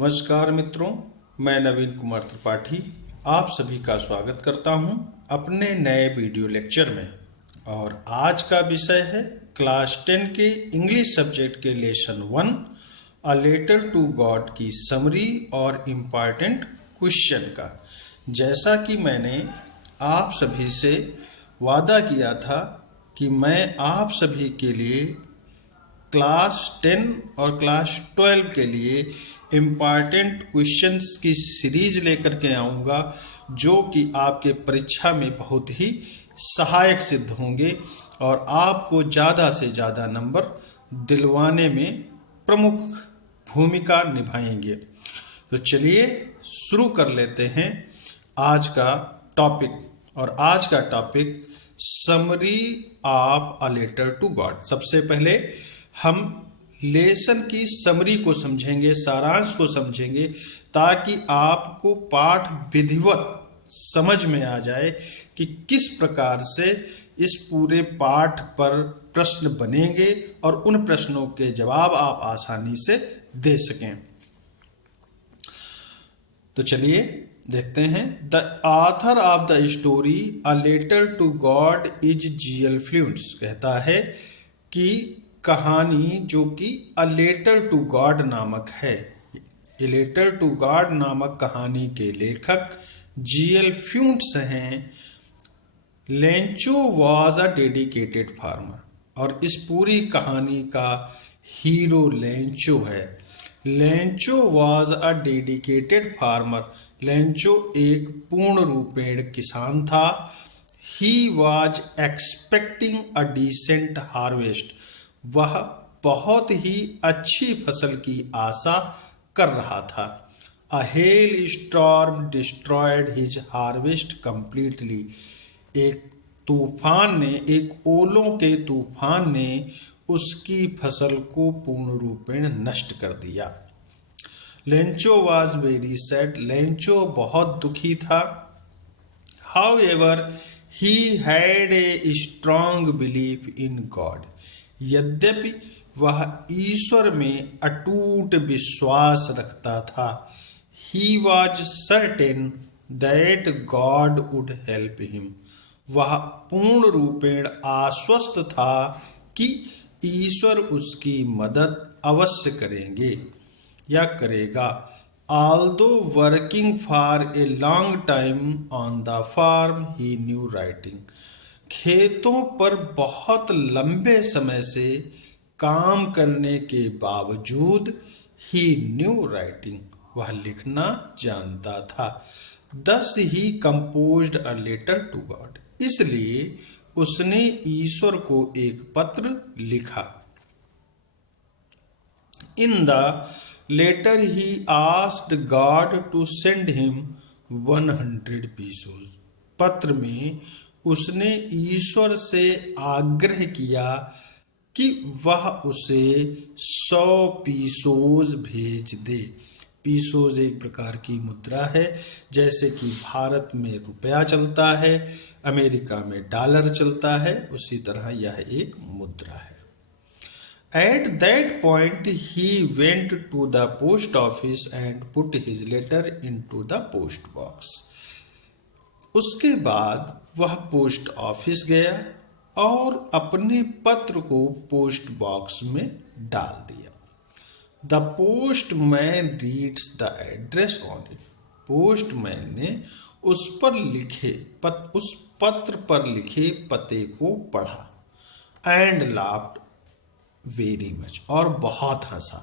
नमस्कार मित्रों, मैं नवीन कुमार त्रिपाठी आप सभी का स्वागत करता हूं अपने नए वीडियो लेक्चर में। और आज का विषय है क्लास 10 के इंग्लिश सब्जेक्ट के lesson 1 a letter to God की समरी और इम्पॉर्टेंट क्वेश्चन का। जैसा कि मैंने आप सभी से वादा किया था कि मैं आप सभी के लिए क्लास 10 और क्लास 12 के लिए इम्पॉर्टेंट क्वेश्चंस की सीरीज लेकर के आऊँगा, जो कि आपके परीक्षा में बहुत ही सहायक सिद्ध होंगे और आपको ज़्यादा से ज़्यादा नंबर दिलवाने में प्रमुख भूमिका निभाएंगे। तो चलिए शुरू कर लेते हैं आज का टॉपिक। और आज का topic summary of a letter to God. सबसे पहले हम लेसन की समरी को समझेंगे, सारांश को समझेंगे, ताकि आपको पाठ विधिवत समझ में आ जाए कि किस प्रकार से इस पूरे पाठ पर प्रश्न बनेंगे और उन प्रश्नों के जवाब आप आसानी से दे सकें। तो चलिए देखते हैं। The author of the story a letter to God is G L. Fuentes. कहता है कि कहानी जो कि अ लेटर टू गॉड नामक है, ए लेटर टू गॉड नामक कहानी के लेखक जी.एल. फ्लूएंट्स हैं। Lencho was a dedicated farmer. और इस पूरी कहानी का हीरो लेंचो है। Lencho was a dedicated farmer. Lencho एक पूर्ण रूपेण किसान था। He was expecting a decent harvest. वह बहुत ही अच्छी फसल की आशा कर रहा था। A hailstorm destroyed his harvest completely. एक ओलों के तूफान ने उसकी फसल को पूर्ण रूपेण नष्ट कर दिया। Lencho was very sad. Lencho बहुत दुखी था। However he had a strong belief in God. यद्यपि वह ईश्वर में अटूट विश्वास रखता था। He was certain that God would help him. वह पूर्ण रूपेण आश्वस्त था कि ईश्वर उसकी मदद अवश्य करेंगे या करेगा। Although working for a long time on the farm he knew writing. खेतों पर बहुत लंबे समय से काम करने के बावजूद ही न्यू राइटिंग, वह लिखना जानता था। Thus he composed a letter to God. इसलिए उसने ईश्वर को एक पत्र लिखा। In the letter he asked God to send him 100 pesos. पत्र में उसने ईश्वर से आग्रह किया कि वह उसे 100 पीसोज भेज दे। पीसोज एक प्रकार की मुद्रा है। जैसे कि भारत में रुपया चलता है, अमेरिका में डॉलर चलता है, उसी तरह यह एक मुद्रा है। At that point he went to the post office and put his letter into the post box. उसके बाद वह पोस्ट ऑफिस गया और अपने पत्र को पोस्ट बॉक्स में डाल दिया। The postman reads the address on it. Postman ने उस पत्र पर लिखे पते को पढ़ा। And laughed very much. और बहुत हंसा।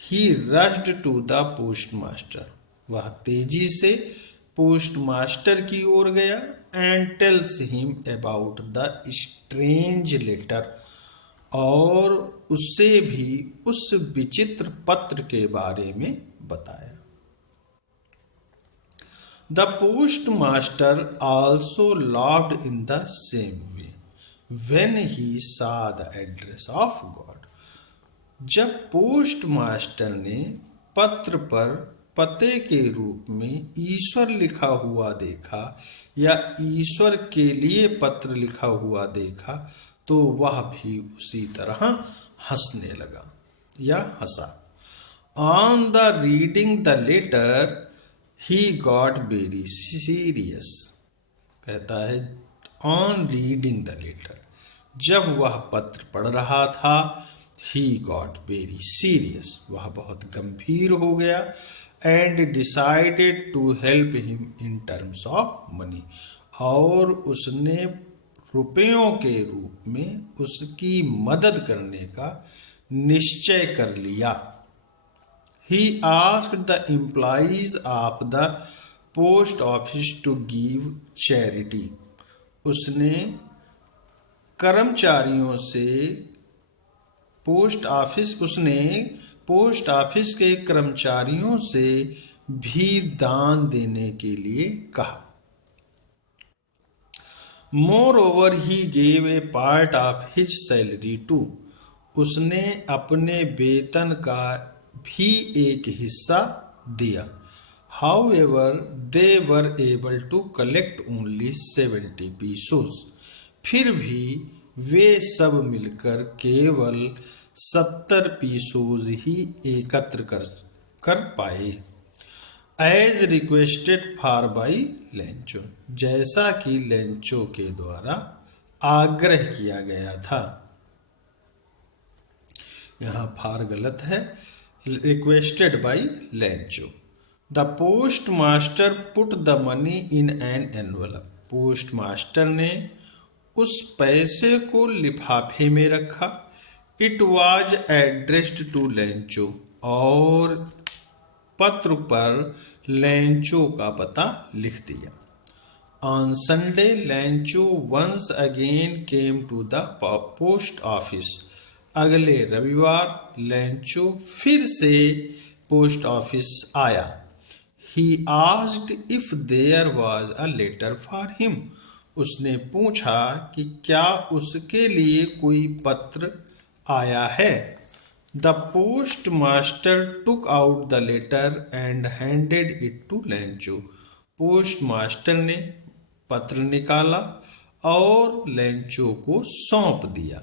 He rushed to the postmaster. वह तेजी से पोस्ट मास्टर की ओर गया। And tells him about the strange letter. और उससे भी उस विचित्र पत्र के बारे में बताया। The post master also laughed in the same way when he saw the address of God. जब पोस्ट मास्टर ने पत्र पर पते के रूप में ईश्वर लिखा हुआ देखा या ईश्वर के लिए पत्र लिखा हुआ देखा, तो वह भी उसी तरह हंसने लगा या हंसा। On the reading the letter, he got very serious. कहता है on reading the letter, जब वह पत्र पढ़ रहा था, he got very serious, वह बहुत गंभीर हो गया, and decided to help him in terms of money, और उसने रुपयों के रूप में उसकी मदद करने का निश्चय कर लिया. He asked the employees of the post office to give charity. उसने कर्मचारियों से पोस्ट ऑफिस के कर्मचारियों से भी दान देने के लिए कहा. Moreover, he gave a part of his salary too. उसने अपने वेतन का भी एक हिस्सा दिया. However, they were able to collect only 70 pesos. फिर भी वे सब मिलकर केवल 70 पीसोज ही एकत्र कर पाए. As requested for by Lencho, जैसा कि लेंचो के द्वारा आग्रह किया गया था. यहाँ फार गलत है, requested by Lencho. The postmaster put the money in an envelope. Post master ने उस पैसे को लिफाफे में रखा. It was addressed to Lencho, और पत्र पर लेंचो का पता लिख दिया. On Sunday, Lencho once again came to the post office. अगले रविवार लेंचो फिर से पोस्ट ऑफिस आया. He asked if there was a letter for him. उसने पूछा कि क्या उसके लिए कोई पत्र आया है. The postmaster took out the letter and handed it to Lencho. Post master ने पत्र निकाला और लेंचो को सौंप दिया.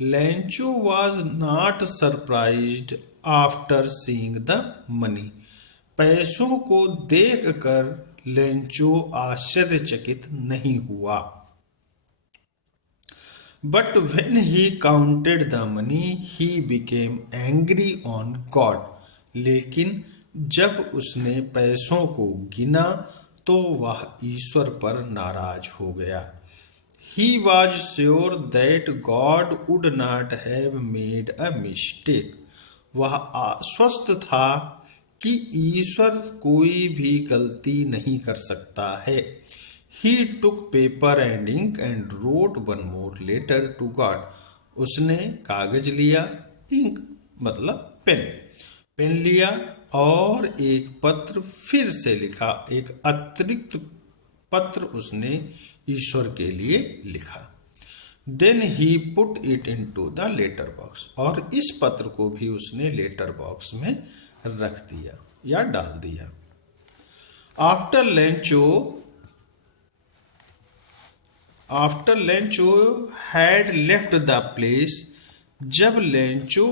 Lencho was not surprised after seeing the money. पैसों को देखकर लेंचो आश्चर्यचकित नहीं हुआ. But when he counted the money, he became angry on God. लेकिन जब उसने पैसों को गिना तो वह ईश्वर पर नाराज हो गया. He was sure that God would not have made a mistake. वह आश्वस्त था कि ईश्वर कोई भी गलती नहीं कर सकता है. He took paper and ink and wrote one more letter to God. उसने कागज लिया, इंक मतलब पेन लिया और एक पत्र फिर से लिखा. एक अतिरिक्त पत्र उसने ईश्वर के लिए लिखा. Then he put it into the letter box. और इस पत्र को भी उसने लेटर बॉक्स में रख दिया या डाल दिया. After Lencho had left the place. जब लेंचो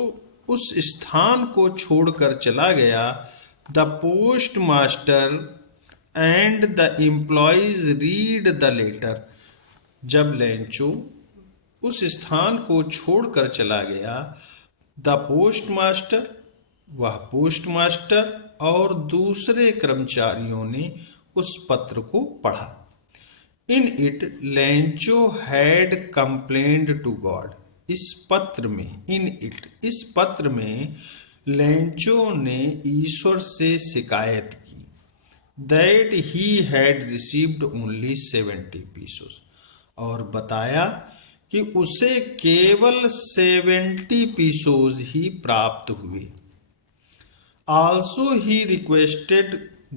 उस स्थान को छोड़कर चला गया, the postmaster and the employees read the letter. जब लेंचो उस स्थान को छोड़कर चला गया, the postmaster, वह पोस्टमास्टर और दूसरे कर्मचारियों ने उस पत्र को पढ़ा. In it, Lencho had complained to God. इस पत्र में लेंचो ने ईश्वर से शिकायत की. That he had received only 70 pesos. और बताया कि उसे केवल 70 pesos ही प्राप्त हुए. Also he requested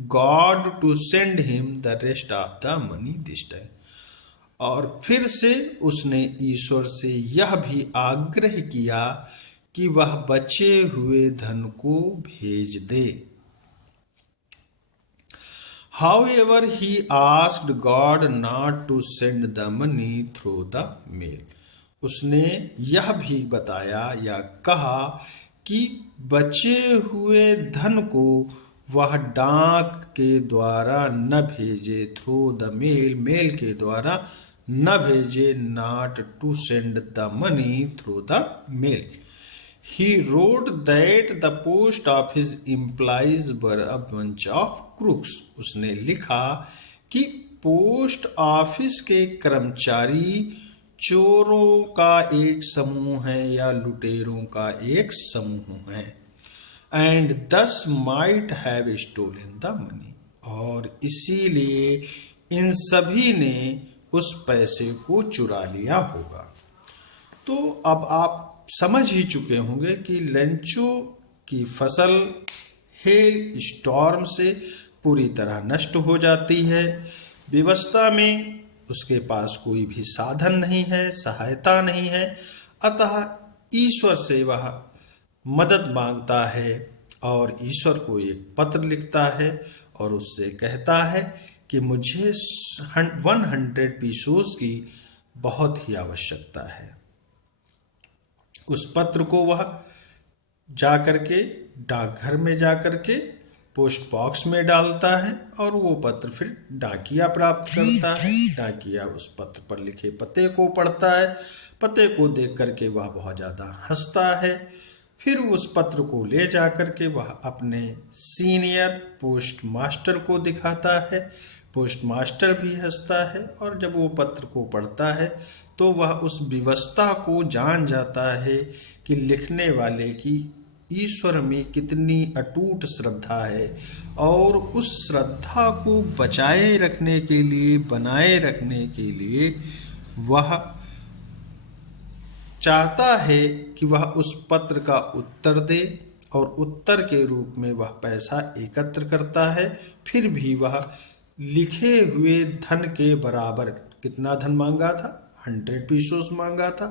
God to send him the rest of the money this time. और फिर से उसने ईश्वर से यह भी आग्रह किया कि वह बचे हुए धन को भेज दे. However, he asked God not to send the money through the mail. उसने यह भी बताया या कहा कि बचे हुए धन को वह डाक के द्वारा न भेजे, थ्रू द मेल के द्वारा न भेजे, not to send the money through the mail. He wrote that the post office employees were a bunch of crooks. उसने लिखा कि पोस्ट ऑफिस के कर्मचारी चोरों का एक समूह है या लुटेरों का एक समूह है। And thus might have stolen the money. और इसीलिए इन सभी ने उस पैसे को चुरा लिया होगा। तो अब आप समझ ही चुके होंगे कि लेंचो की फसल हेल स्टॉर्म से पूरी तरह नष्ट हो जाती है। विवस्ता में उसके पास कोई भी साधन नहीं है, सहायता नहीं है, अतः ईश्वर से वह मदद मांगता है और ईश्वर को एक पत्र लिखता है और उससे कहता है कि मुझे 100 पीसोस की बहुत ही आवश्यकता है। उस पत्र को वह जाकर के डाकघर में जाकर के पोस्ट बॉक्स में डालता है और वो पत्र फिर डाकिया प्राप्त करता है। डाकिया उस पत्र पर लिखे पते को पढ़ता है। पते को देख करके वह बहुत ज़्यादा हंसता है। फिर उस पत्र को ले जाकर के वह अपने सीनियर पोस्ट मास्टर को दिखाता है। पोस्ट मास्टर भी हंसता है और जब वो पत्र को पढ़ता है तो वह उस विवस्ता को जान जाता है कि लिखने वाले की ईश्वर में कितनी अटूट श्रद्धा है और उस श्रद्धा को बचाए रखने के लिए, बनाए रखने के लिए वह चाहता है कि वह उस पत्र का उत्तर दे और उत्तर के रूप में वह पैसा एकत्र करता है। फिर भी वह लिखे हुए धन के बराबर, कितना धन मांगा था, 100 पीसोस मांगा था,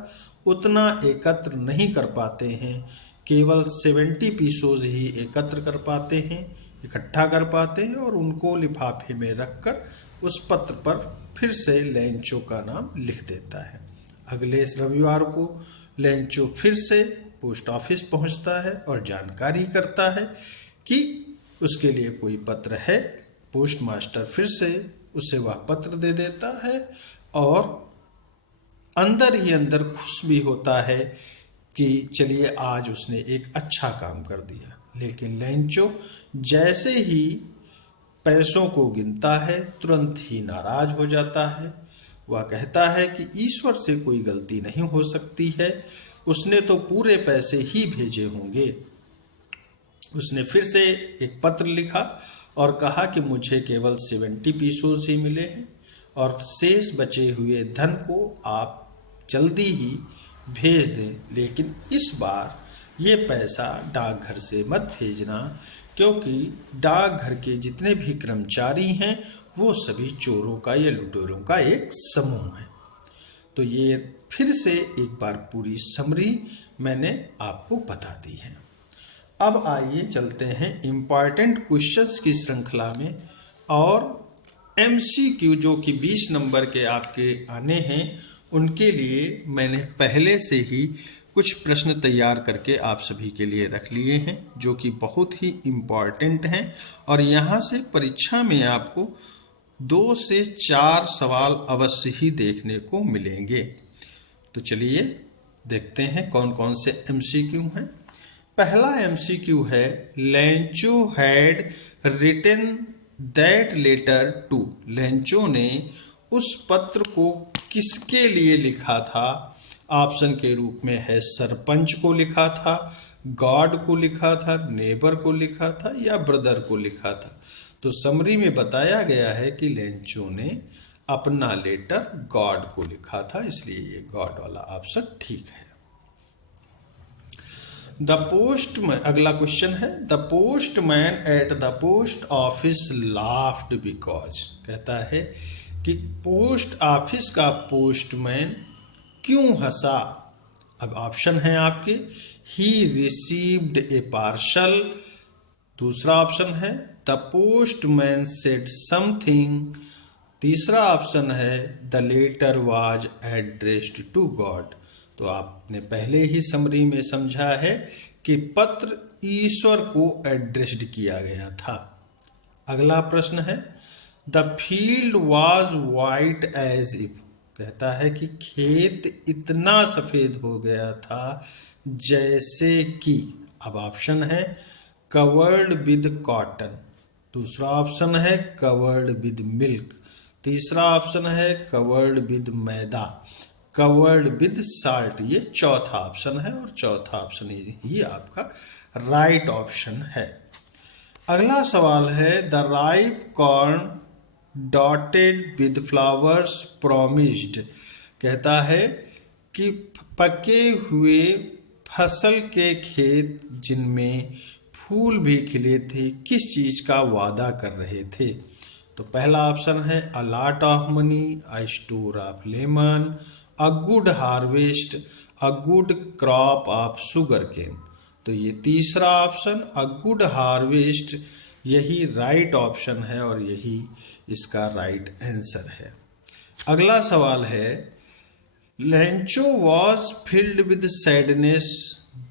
उतना एकत्र नहीं कर पाते हैं। केवल 70 पीसोस ही एकत्र कर पाते हैं, इकट्ठा कर पाते हैं और उनको लिफाफे में रखकर उस पत्र पर फिर से लेंचो का नाम लिख देता है। अगले रविवार को लेंचो फिर से पोस्ट ऑफिस पहुंचता है और जानकारी करता है कि उसके लिए कोई पत्र है। पोस्ट मास्टर फिर से उसे वह पत्र दे देता है और अंदर ही अंदर खुश भी होता है कि चलिए आज उसने एक अच्छा काम कर दिया। लेकिन लेंचो जैसे ही पैसों को गिनता है तुरंत ही नाराज हो जाता है। वह कहता है कि ईश्वर से कोई गलती नहीं हो सकती है, उसने तो पूरे पैसे ही भेजे होंगे। उसने फिर से एक पत्र लिखा और कहा कि मुझे केवल 70 पीसोस ही मिले हैं और शेष बचे हुए धन को आप जल्दी ही भेज दें, लेकिन इस बार ये पैसा डाकघर से मत भेजना क्योंकि डाकघर के जितने भी कर्मचारी हैं वो सभी चोरों का या लुटेरों का एक समूह है। तो ये फिर से एक बार पूरी समरी मैंने आपको बता दी है। अब आइए चलते हैं इम्पॉर्टेंट क्वेश्चंस की श्रृंखला में और MCQ जो कि 20 नंबर के आपके आने हैं उनके लिए मैंने पहले से ही कुछ प्रश्न तैयार करके आप सभी के लिए रख लिए हैं जो कि बहुत ही इम्पॉर्टेंट हैं और यहाँ से परीक्षा में आपको 2 से 4 सवाल अवश्य ही देखने को मिलेंगे। तो चलिए देखते हैं कौन कौन से MCQ हैं। पहला MCQ है Lencho had written that letter to. Lencho ने उस पत्र को किसके लिए लिखा था? ऑप्शन के रूप में है सरपंच को लिखा था, गॉड को लिखा था, नेबर को लिखा था या ब्रदर को लिखा था। तो समरी में बताया गया है कि लेंचो ने अपना लेटर गॉड को लिखा था, इसलिए ये गॉड वाला ऑप्शन ठीक है। द पोस्टमैन, अगला क्वेश्चन है the postman at the post office laughed because. कहता है कि पोस्ट ऑफिस का पोस्टमैन क्यों हंसा? अब ऑप्शन है आपके ही रिसीव्ड ए पार्सल, दूसरा ऑप्शन है द पोस्टमैन सेड समथिंग, तीसरा ऑप्शन है the letter was addressed to God. तो आपने पहले ही समरी में समझा है कि पत्र ईश्वर को एड्रेस्ड किया गया था। अगला प्रश्न है the field was white as if, कहता है कि खेत इतना सफेद हो गया था जैसे कि, अब ऑप्शन है कवर्ड विद कॉटन, दूसरा ऑप्शन है कवर्ड विद मिल्क, तीसरा ऑप्शन है covered with maida, covered with salt. ये चौथा ऑप्शन है और चौथा ऑप्शन ही आपका राइट ऑप्शन है। अगला सवाल है the ripe corn dotted with flowers promised, कहता है कि पके हुए फसल के खेत जिनमें फूल भी खिले थे किस चीज का वादा कर रहे थे। तो पहला ऑप्शन है a lot of money, a store of lemon, a good harvest, a good crop of sugar cane. तो ये तीसरा ऑप्शन अ गुड हार्वेस्ट यही राइट ऑप्शन है और यही इसका राइट आंसर है। अगला सवाल है Lencho was filled with sadness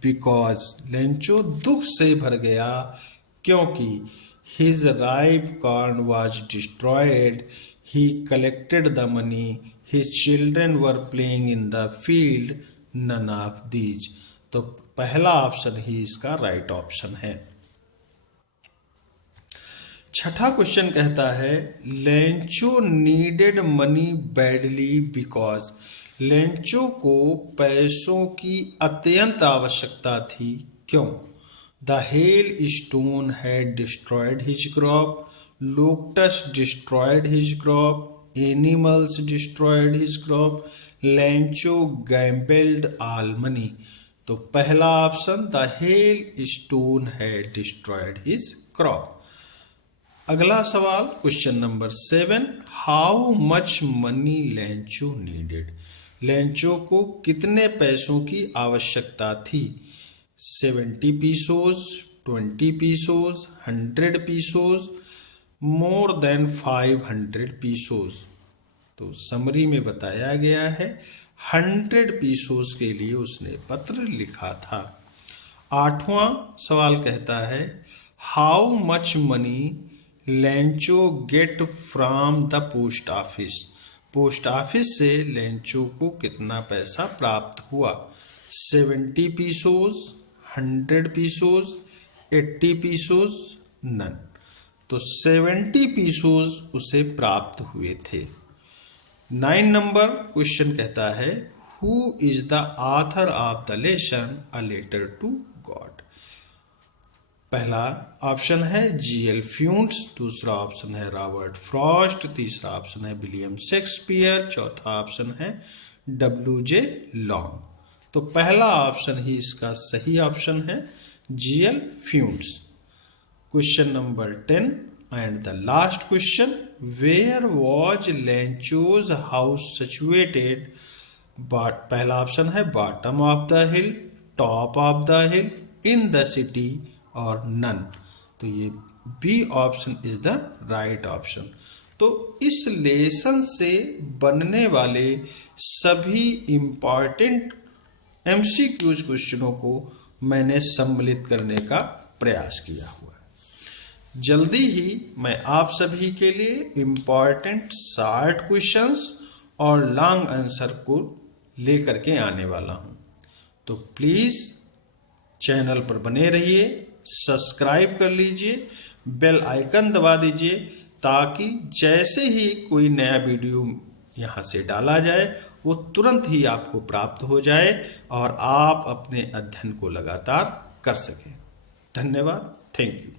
because, Lencho दुख से भर गया क्योंकि his ripe corn was destroyed, he collected the money, his children were playing in the field, none of these. तो पहला ऑप्शन ही इसका राइट ऑप्शन है। छठा क्वेश्चन कहता है Lencho needed money badly because, Lencho को पैसों की अत्यंत आवश्यकता थी क्यों। The hailstone had destroyed his crop, locusts destroyed his crop, animals destroyed his crop, Lencho gambled all money. तो पहला option the hailstone had destroyed his crop. अगला सवाल question number 7 how much money Lencho needed, Lencho को कितने पैसों की आवश्यकता थी। 70 pesos, 20 pesos, 100 pesos, more than 500 pesos. तो समरी में बताया गया है 100 पीसोज के लिए उसने पत्र लिखा था। आठवां सवाल कहता है how much money Lencho get from the post office, post office से लेंचो को कितना पैसा प्राप्त हुआ। 70 पीसोज, 100 पीसोज, 80 पीसोज, नन। तो 70 पीसोज उसे प्राप्त हुए थे। 9 नंबर क्वेश्चन कहता है who is the author of the lesson a letter to God. पहला ऑप्शन है जीएल फ्यूंट्स, दूसरा ऑप्शन है रॉबर्ट फ्रॉस्ट, तीसरा ऑप्शन है विलियम शेक्सपियर, चौथा ऑप्शन है डब्ल्यूजे लॉन्ग। तो पहला ऑप्शन ही इसका सही ऑप्शन है G L Fuentes. Question number 10 and the last question where was Lencho's house situated. पहला ऑप्शन है bottom of the hill, top of the hill, in the city और नन। तो ये B option is the right option. तो इस lesson से बनने वाले सभी इंपॉर्टेंट एमसीक्यूज क्वेश्चनों को मैंने सम्मिलित करने का प्रयास किया हुआ है। जल्दी ही मैं आप सभी के लिए इंपॉर्टेंट शॉर्ट क्वेश्चंस और लॉन्ग आंसर को लेकर के आने वाला हूं। तो प्लीज चैनल पर बने रहिए, सब्सक्राइब कर लीजिए, बेल आइकन दबा दीजिए ताकि जैसे ही कोई नया वीडियो यहाँ से डाला जाए वो तुरंत ही आपको प्राप्त हो जाए और आप अपने अध्ययन को लगातार कर सकें। धन्यवाद, थैंक यू।